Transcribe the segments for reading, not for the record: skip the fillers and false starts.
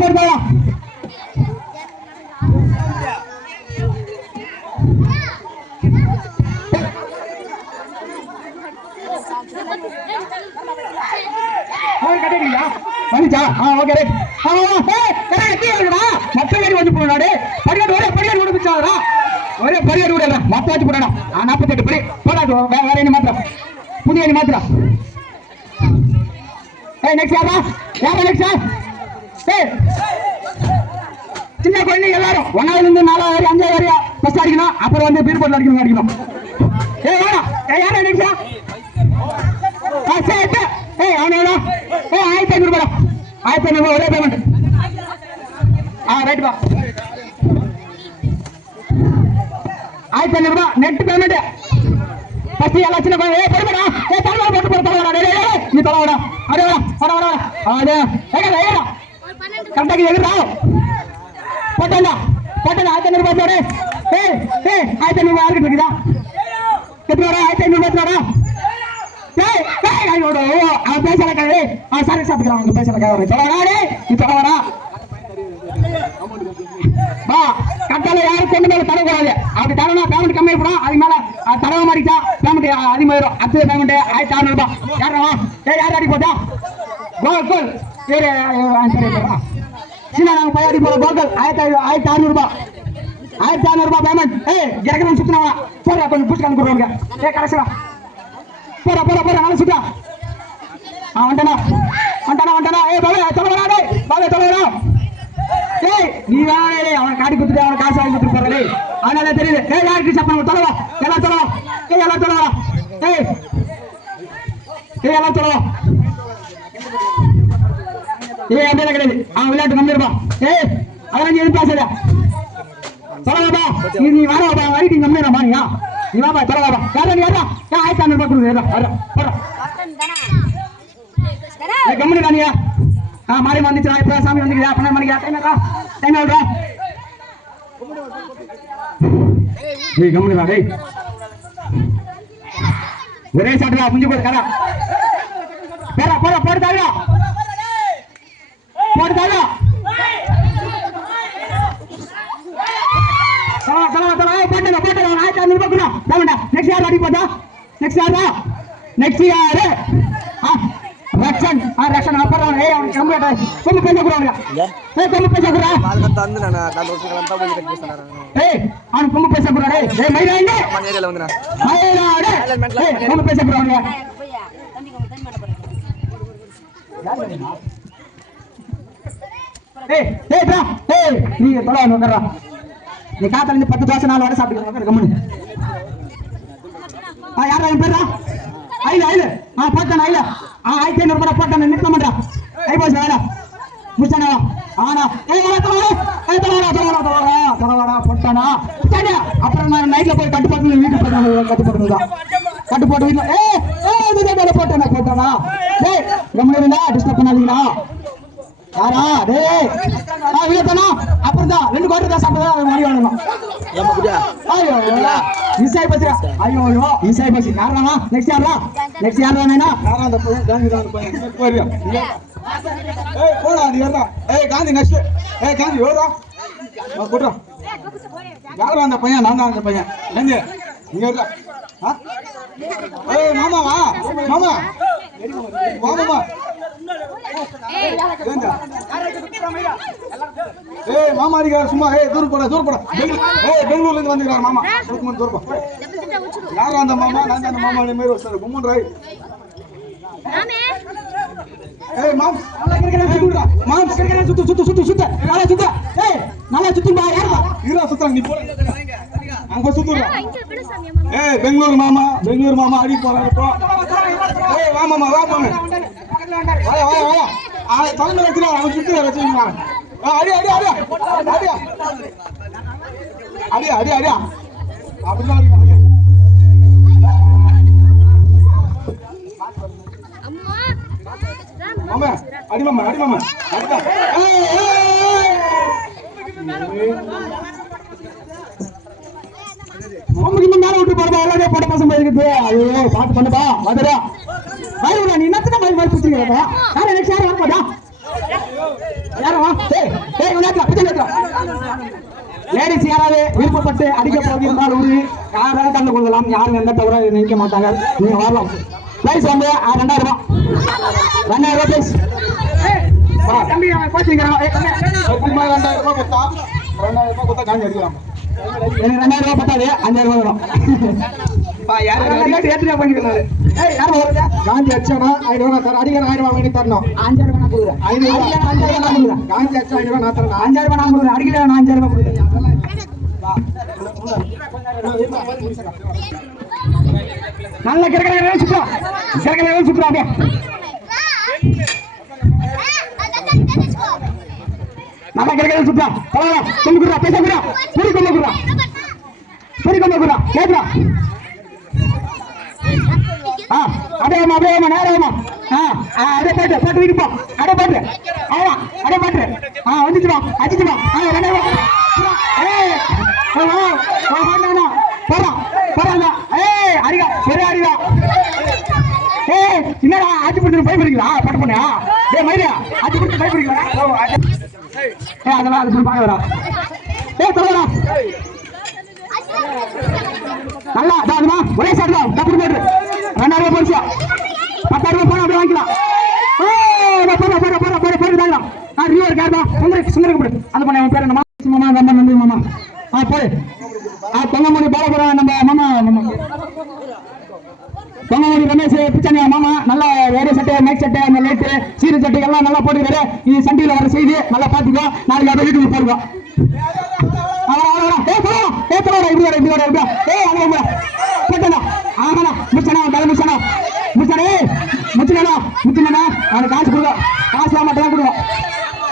போடு போடா. கட்டிட்டீங்களா வந்துச்சா? Okay right. மொத்தம் ஏறி வந்து போனாடு படிக்கட்டு ஒரே படிக்கட்டு கொடுப்பிச்சாடா ஒரே படிக்கட்டு விடா மொத்தம் வச்சு போடா. 48 படி போடாது. வேற என்ன மாத்திரம் புதிய எண்ணி மாத்திரம். நெக்ஸ்ட் யாரா யாரா நெக்ஸ்ட்? சின்ன குழந்தைங்க எல்லாரும் 1வது இருந்து 4வது வரை 5வது வரையா ஃபர்ஸ்ட் அடிக்கணும். அப்புறம் வந்து பீர் போட்டு அடிக்கணும். வேணா யாரா நெக்ஸ்ட்? அவனே 1500 ரூபாய் 1500 ரூபாய் ஒரே பேமெண்ட். ரைட் பா 1500 ரூபாய் நெட் பேமெண்ட். ஃபர்ஸ்ட் எல்லாம் சின்ன போடுடா. தலைவா போட்டு போற தலைவா நீ தலைவடா. அடே வர வர அடே ஏடா கரெக்டாக எதிரா போட்டா 1500 ரூபாய் போடு. 1500 ரூபாய் யாருக்கு இருக்குதா? எத்தனை வர 1500 ரூபாய் எத்தனை வர? அவன் பேசல கதை சாரி சாப்பிட்டுக்கிறான். அவங்க பேசல கதை சொல்லவரா நீ சொல்லவரா வா கட்டால யாரும் கொண்டு மேல தரக்கூடாது. அப்படி தரனா பேமெண்ட் கம்மி போடும். அது மேல தரவ மாறிட்டா பேமெண்ட் அதிகமாயிரும். அடுத்த பேமெண்ட் 1600 ரூபாய். யாரா யார் அடி போட்டா? கோல் சின்ன நாங்க பையாடி போற கோல் 1600 ரூபாய் 1600 ரூபாய் பேமெண்ட். ஜெகன் சுத்தினவா போறா கொஞ்சம் புடிச்சு காமிச்சு கொடுங்க. கடைசியா போற போற போற நல்லா சுத்தா. வண்டனா பாவே தொலைவரா பாவே தொலைவரா. நீ வேணே அவன் காட்டி கொடுத்துட்டு அவன் காசு வாங்கி கொடுத்துட்டு போறே. அதனால தெரியுது. யாருக்கு சப்பன தொலைவா எல்லாம் தொலைவா எல்லாம் தொலைவா எல்லாம் தொலைவா. அப்படியே கிடையாது. அவன் விளையாட்டு கம்மி இருப்பான். அதெல்லாம் நீ எதுவும் பேசல தொலைவாப்பா. நீ வாராப்பா வரைக்கும் கம்மி இருப்பானியா நீ வாப்பா தொலைவாப்பா. யாரா 1500 ரூபாய் கொடுக்குது. கம்மனி தானியா மாறி வந்துச்சு. இப்ப சாமி வந்துக்கியா 12 மணிக்கு டைம் ஆகுதா? கம்மனி தான் ஒரே சாட்டுடா புஞ்சு போது கடா பேரா போட போடுதாடா போடுதாடா. போட்டா 1500 ரூபாய் கொடுடா. நெக்ஸ்ட் யார் அடி போட்டா? நெக்ஸ்ட் யாரா? நெக்ஸ்ட் யாரு? ரக்ஷன் அப்புறம் அவனுக்கு கம்ப்ளீட்டா கொஞ்சம் பேச கூடாங்க. கொஞ்சம் பேச கூடா அவனுக்கு கொஞ்சம் பேச கூடாது. கொஞ்சம் பேச கூடாங்க. நீ தொலை நோக்கறா. நீ காத்துல இருந்து 10 தோசை 4 வடை சாப்பிட்டு கம்முனு. யாரா என் பேரா? ஐல போட்டான ஐல 1500 ரூபாய் போட்டான நிறுத்த மாட்டா. ஐபாஸ் வேலை முடிச்சானா? ஆனா தொலைவாடா போட்டானா. அப்புறம் நான் நைட்ல போய் கட்டுப்பாட்டு வீட்டுக்கு கட்டுப்பாட்டு வீட்டுல போட்டானா. கம்முனா டிஸ்டர்ப் பண்ணாதீங்களா யாரா? அப்புறம் தான் 2 கோட்டை தான் சாப்பிட்டா மணி வாங்கணும். இசாய் பசி ஐயோ இசாய் பசி யாரா? நெக்ஸ்ட் யாரா? நெக்ஸ்ட் யாரா? அந்த பையன் போடா நீ வரா. காந்தி நெக்ஸ்ட் காந்தி ஓடா போடுறா. யாரா அந்த பையன்? நான் தான் அந்த பையன். ஏங்க நீங்க வரா. மாமாவா மாமா மாமா மாமா அடிக்காரு சும்மா. தூரம் போட பெங்களூர்ல இருந்து வந்துக்கிறாரு மாமா. தூரம் யாரும் அந்த மாமா நான் அந்த மாமா மாதிரி வச்சாரு கும்மன் ராய். பெங்களூர் மாமா அடி போறாரு. தலைமை வச்சுனா அவன் சுத்தி வச்சுருங்க. அடி அடி அடியா அடியா அடியா அடியா அடியா அப்படிதான் மாமா. அடி மாமா அடி மாமா மேல விட்டு போறதா எல்லாமே போட்ட பசங்க இருக்குது. ஐயோ பாத்து பண்ணப்பா வந்துடா. நீ என்னத்துக்கு மாதிரி மாதிரி சுத்திங்க. யாரும் நெக்ஸ்ட் யாரும் வரப்போதா? யாரும் யாராவது விருப்பப்பட்டு அடிக்க போகிறால் ஒரு யாராவது கலந்து கொள்ளலாம். யாரும் எந்த தவிர நினைக்க மாட்டாங்க. நீங்க வரலாம். பிரைஸ் வந்து 2000 ரூபாய். 2000 ரூபாய் பிரைஸ். தம்பி அவன் கோச்சிங்கிறான். 2000 ரூபாய் கொடுத்தா 2000 ரூபாய் கொடுத்தா காஞ்சி அடிக்கலாம். எனக்கு 2000 ரூபாய் பத்தாது. 5000 ரூபாய் வரும். காஞ்சி அடிச்சானா 1000 ரூபாய் தர அடிக்கிற 1000 ரூபாய் வாங்கி தரணும். 5000 ரூபாய் கொடுக்குறேன். 500 ரூபாய் காஞ்சி அடிச்சா 500 ரூபாய் நான் தரேன். 5000 ரூபாய் நான் கொடுக்குறேன். அடிக்கிற 5000 ரூபாய் கொடுக்குறேன். நல்ல கிரகண சுற்றுறோம். கிரகண சுற்றுறோம். அப்படியே நல்லா கிரகண சுற்றுறோம். பரவாயில்ல. சொல்லுக்குறா பேசக்குறா. சரி கொள்ளுக்குறா. சரி கொள்ளுக்குறா. கேட்குறா. அப்படியே நேரம் அப்படியே போட்டு வீட்டு போ. அப்படியே போட்டு அப்படியே போட்டு வந்துச்சுமா அடிச்சுமா. அடிக்கா பெரிய அடிக்கா. என்னடா ஆட்சி பிடிச்சு பயப்படுறீங்களா? பட்டு போனியா? மயிரியா ஆட்சி பிடிச்சு பயப்படுறீங்களா? அதெல்லாம் அது சொல்லி பார்க்க வரா. சொல்லடா நல்லா தாதுமா. ஒரே சார் தான் தப்பு போட்டு 2000 ரூபாய் போச்சு. 10,000 ரூபாய் போனா அப்படியே வாங்கிக்கலாம். போயிட்டு ரிவர் கேட்டா சுந்தரக்கப்படு அது பண்ண அவன் பேர் என்ன மாமா ரொம்ப நன்றி மாமா. போய் பொங்கமணி பாலபுரம் நம்ம மாமா பொங்கமணி ரமேஷ் பிச்சனியா மாமா நல்லா வேற சட்டை மேக் சட்டை அந்த லைட்டு சீரு சட்டை எல்லாம் நல்லா போட்டுக்கிறாரு. இது சண்டையில் வர செய்தி நல்லா பார்த்துக்கோ. நாளைக்கு அதை வீட்டுக்கு போடுவோம். காசு கொடுங்க. காசு மட்டும் தான் கொடுங்க.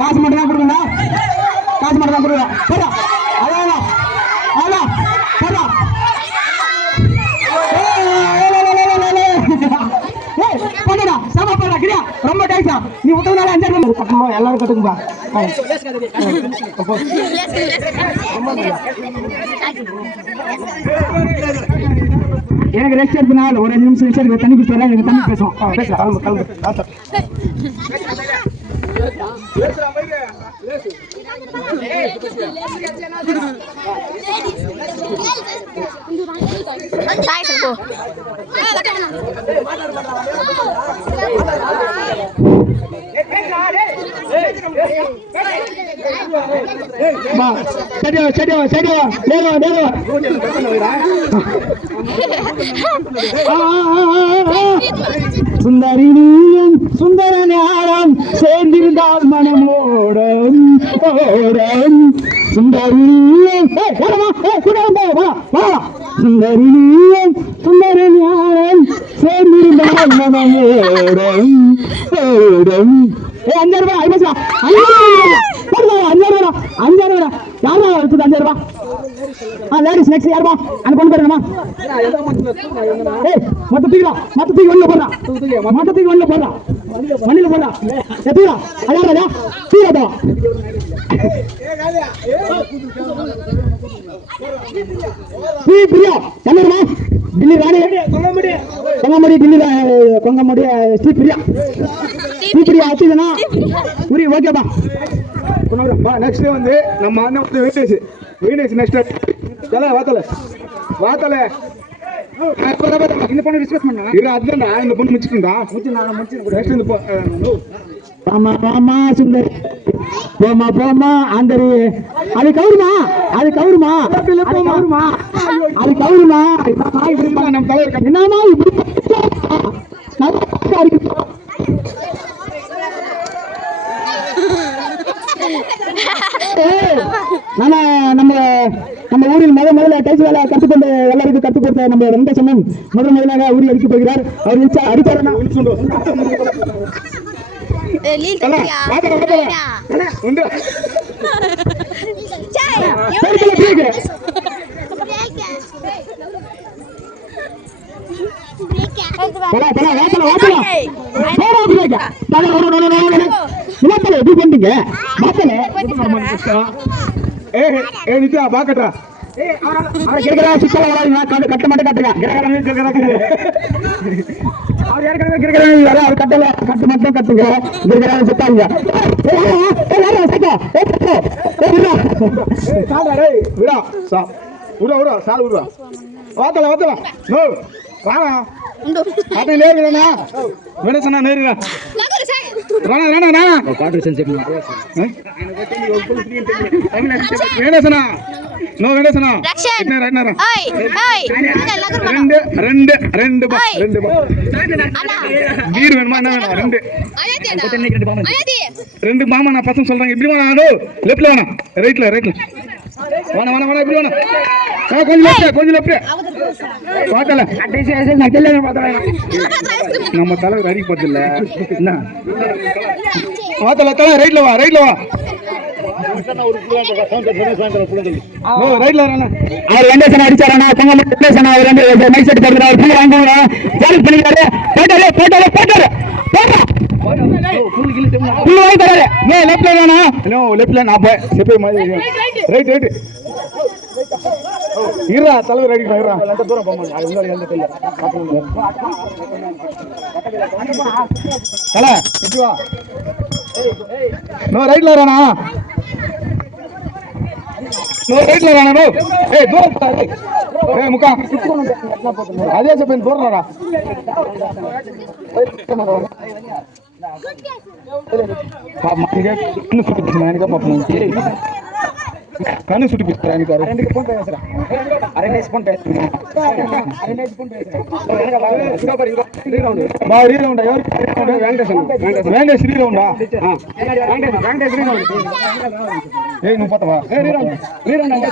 காசு மட்டும் தான் கொடுங்க. காசு மட்டும் தான் கொடுங்க. போடா அதான் அதான் போடா. பண்ணடா சம போடா கிரியா ரொம்ப டைஸா. நீ உத்தவனால 5000 ரூபாய் கட்டணும். எல்லாரும் கட்டுங்கப்பா. எனக்கு ரெஸ்ட் எடுத்தனால ஒரு 5 நிமிஷம் ரெஸ்ட் தண்ணி குடிச்சு வரேன். எனக்கு தண்ணி பேசுவோம். பேசலாம் கிளம்பு. சுந்தரி நீயும் சுந்தர ஞானம் சேர்ந்திருந்தால் மனமோடம் ஓடம். சுந்தரி சுந்தரி நீயும் சுந்தர ஞானம் சேர்ந்திருந்தால் மனமோடம் ஓடம். 5000 ரூபாய் 5000 ரூபாய் யாரா இருக்குது? 5000 ரூபாய். லேடிஸ் நெக்ஸ்ட் யாருமா அந்த பொண்ணு பேருமா? மொத்த தூக்கி ஒண்ணு போடுறா. மொத்த தூக்கி ஒண்ணு போடுறா. வண்டியில போடுறா. தூரா அதான் தூரா பிரியா என்னமா டில்லி ராணி கொங்கமடி டில்லி கொங்கமடி ஸ்ரீ பிரியா ஆச்சுதுன்னா புரிய ஓகேப்பா. நெக்ஸ்ட் வந்து நம்ம அண்ணன் வந்து வீணேஷ் நெக்ஸ்ட் வாத்தல இந்த பொண்ணு டிஸ்கஸ் பண்ணா அதுதான் இந்த பொண்ணு முடிச்சுட்டா மாமா சுந்தர் போமா அந்த அது கவுருமா அது கவுருமா நம்ம தலைவர் என்னமா இப்படி நம்ம ஊரில் முதல்ல டைஸ் வேலை கற்றுக்கொண்டு எல்லாருக்கும் கற்றுக் கொடுத்த நம்ம வெங்கடேசன் முதலாக ஊரில் அடிக்க போகிறார். அவர் அடித்தார். எப்படி பண்றீங்க பாக்கட்டா கட்ட மாட்டே கட்டுங்க அவர் ஏற்கனவே கட்டல கட்டு மட்டும் கட்டுங்க செத்தாங்க விடா விடா சால் விடுவா வாத்தல நோ ராணா அட்டை நேருங்கண்ணா வெனசனா நேருங்க ராணா வெனசனா நோ வெனசனா ரெண்டு வீர் வேணுமா என்ன வேணும் ரெண்டு மாமா நான் பசங்க சொல்றாங்க இப்படி வேணா லெஃப்ட்ல வேணா ரைட்ல வேணா இப்படி வேணா கொஞ்சம் லெஃப்ட் பாக்கல நம்ம தலைவர் அடி போதில்ல என்ன பாத்தல தலை ரைட்ல வா ரைட்ல வரணும் அவர் வெண்டேசன் அடிச்சாரா தங்க அவர் வந்து மைக் செட் தருகிறார் புள்ள வாங்குறா ஜாலி பண்ணிட்டாரு போட்டாரு புள்ள வாங்கி தராரு நோ லெஃப்ட்ல வேணா நோ லெஃப்ட்ல நான் போய் செப்பே மாதிரி ரைட் இருடா தலைவர் அடிக்கலாம் இருடா லண்ட தூரம் போமா அது முன்னாடி வந்து தெரியல தல எட்டி வா நோ ரைட்ல வரேனா நோ ஏய் தூரம் பாரு ஏய் முக்கா அதே செப்பேன் தூரறடா பாப்பா இன்னும் சுத்தி எனக்கு பாப்பா கண்ணு சுட்டி பிடிக்கிறேன் எனக்கு ரெண்டு ஃபோன் பேசுறேன் அரை ஃபோன் பேசுறேன் பா ரீரவுண்டா யார் வேண்டேஷ் ரீரவுண்டா ஏய் நீ பார்த்தவா ரீரவுண்டா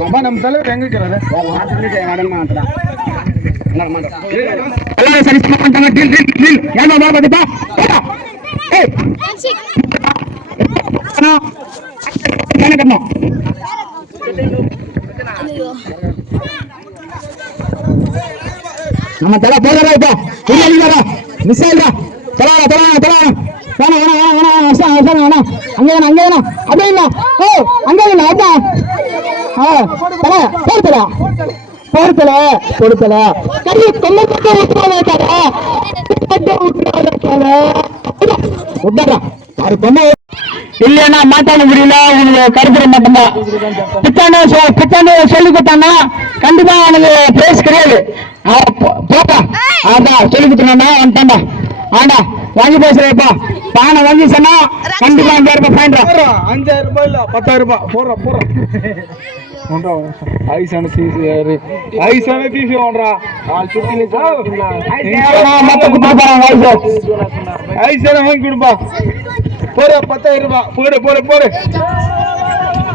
அம்மா நம்ம தலைவர் எங்க இருக்கிறாரு எல்லாரும் சரி பண்ணிட்டாங்க டீல் ஏன்னா வா பாத்துப்பா ஏய் நம்ம தலை போதா இப்போ மிஸ் ஆயிடா இல்லைன்னா மாட்டான முடியல உங்களுக்கு கருத்துற மட்டும்தான் புத்தாண்டு சொல்லி கொடுத்தானா கண்டிப்பா அவனுக்கு பிரைஸ் கிடையாது போட்டா அதான் சொல்லி கொடுத்தானா வந்துட்டான்டா ஆண்டா வாங்கி பேசுறப்பா பானை வாங்கி சொன்னா கண்டிப்பா 5000 ரூபாய் ஃபைன் 5000 ரூபாய் இல்ல 10000 ரூபாய் போடுறா ஐசான பீஸ் ஓடுறா மத்த குடுப்பா ஐசான வாங்கி கொடுப்பா போற 10000 ரூபாய்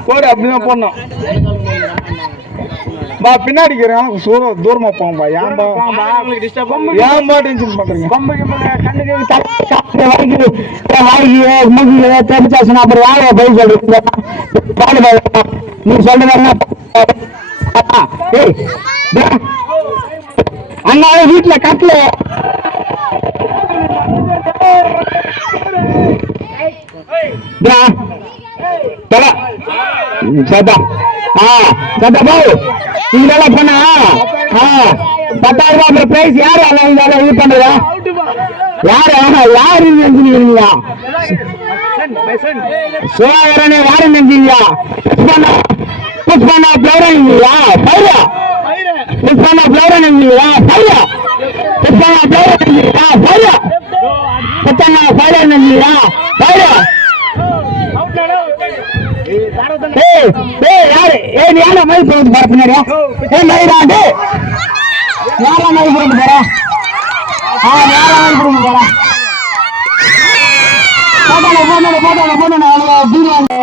போடு அப்படிதான் போடணும் பா பின்னாடி தூரமா போம்பா ஏன்பா டென்ஷன் பண்றீங்க அப்புறம் வாங்க போய் சொல்றீங்க நீ சொல்றதா அண்ணா வீட்டுல கட்டல இதெல்லாம் பண்ணா 10000 ரூபாய் பிரைஸ் யாரு இது பண்றதா யாரு நினைச்சீங்களா சோழரனே யாரு நினைச்சீங்களா புஷ்பண்ணா பிளவரா பைரா புஷ்பண்ணா பிளவரா பைரா புஷ்பண்ணா பிளவரா பைரா புஷ்பண்ணா பைரா நினைச்சீங்களா பைரா நீ யார மயில் போறது பாரு பின்னாடியா மயிலாண்டு யார மயில் போறது பாரா யார மயில் போறது பாரா போட்டோ போட்டோ